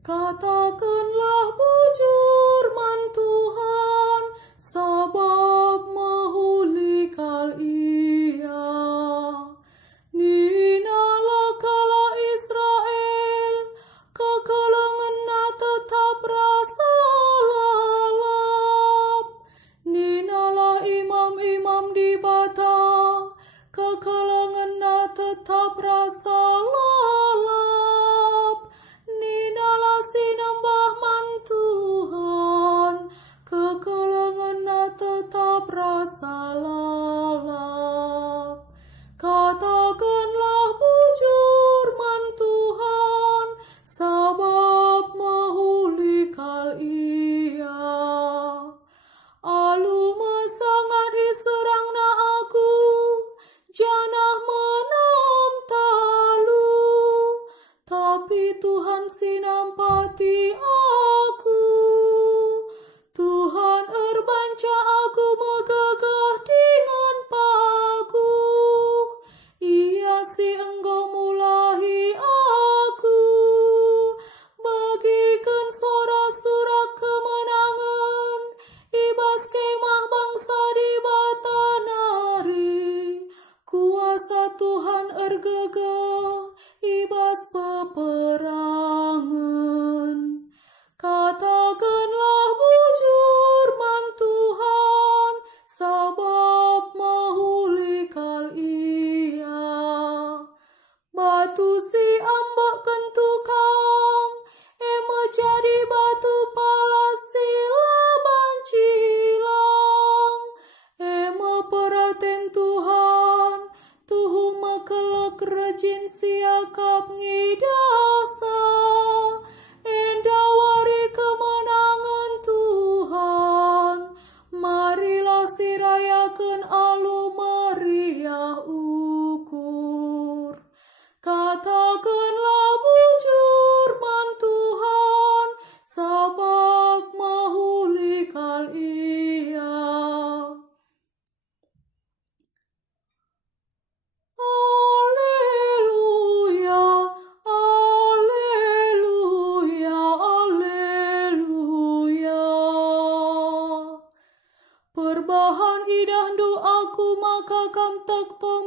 Katakanlah bujur man Tuhan, sabab mahulikal ia. Ninalah kala Israel, kekalenganna tetap rasa lalap. Ninalah imam-imam di bata, kekalenganna tetap rasa lalap. Ninalah sinambah man Tuhan, kekalenganna tetap rasa lalap. Katakanlah bujur man Tuhan, sabab mahulikal ia. Alu mesangat iserangna aku, janah menam talu. Tapi Tuhan sinampati aku. Tuhan erbanca aku megagah dengan pagu. Ia si engkau mulahi aku. Bagikan sorak-sorak kemenangan, ibas kemah bangsa di bata nari. Kuasa Tuhan ergegah, ibas peperangan. Katakanlah bujur man Tuhan, sabab mahulikal ia. Batu si ambakkan tukang, menjadi batu palas sila bancilang. Peraten Tuhan, tuhu makelak rajin siakap ngidasa. Endawari kemenangan Tuhan, marilah sirayakan alu meriah ukur. Katakanlah bujur man Tuhan, sabab mahulikal ia. Alleluia, alleluia, alleluia. Perbahan idah doaku maka kam tekto